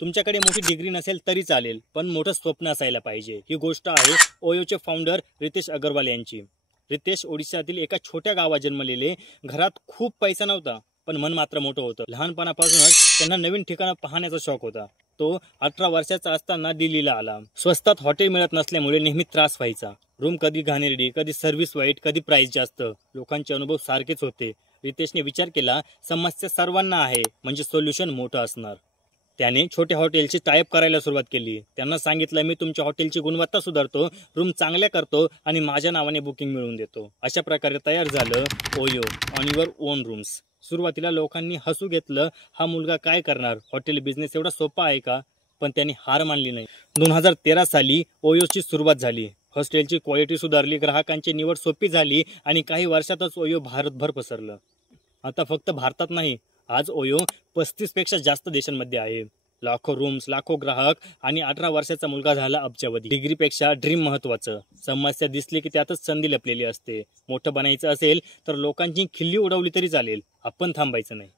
तुमच्याकडे मोठी डिग्री नसेल तरी चालेल, पण मोठं स्वप्न असायला पाहिजे। ही गोष्ट आहे ओयोचे फाउंडर रितेश अग्रवाल यांची। रितेश ओडिशातील एका छोट्या गावात जन्मलेले। घरात खूप पैसा नव्हता, पण मन मात्र मोठं होतं। लहानपणापासूनच त्यांना नवीन ठिकाणं पाहण्याचा शौक होता। तो 18 वर्षाचा असताना दिल्लीला आला। स्वस्तात हॉटेल मिळत नसल्यामुळे नेहमी त्रास व्हायचा। रूम कधी घाणेरडी, कधी सर्व्हिस वाईट, कधी प्राइस जास्त। लोकांचे अनुभव सारखेच होते। रितेशने विचार केला, समस्या सर्वांना आहे, म्हणजे सोल्युशन मोठं असणार। त्याने छोट्या हॉटेलची टाइप करायला सुरुवात केली। त्यांना सांगितलं, मी तुमच्या हॉटेलची गुणवत्ता सुधारतो, रूम चांगल्या करतो आणि माझ्या नावाने बुकिंग मिळवून देतो। अशा प्रकारे तयार झालं OYO on your on rooms. सुरुवातीला लोकांनी हसू घेतलं, हा मुलगा काय करणार, हॉटेल बिझनेस एवढा सोपा आहे का? पण त्यांनी हार मानली नाही। 2013 साली ओयोची सुरुवात झाली। हॉस्टेलची क्वालिटी सुधारली, ग्राहकांची निवड सोपी झाली आणि काही वर्षातच ओयो भारतभर पसरलं। आता फक्त भारतात नाही, आज ओयो 35 पेक्षा जास्त देशांमध्ये आहे। लाखो रूम्स, लाखो ग्राहक आणि 18 वर्षाचा मुलगा झाला अब्जावधी। डिग्रीपेक्षा ड्रीम महत्वाचं। समस्या दिसली की त्यातच संधी लपलेली असते। मोठं बनायचं असेल तर लोकांची खिल्ली उडवली तरी चालेल, आपण थांबायचं नाही।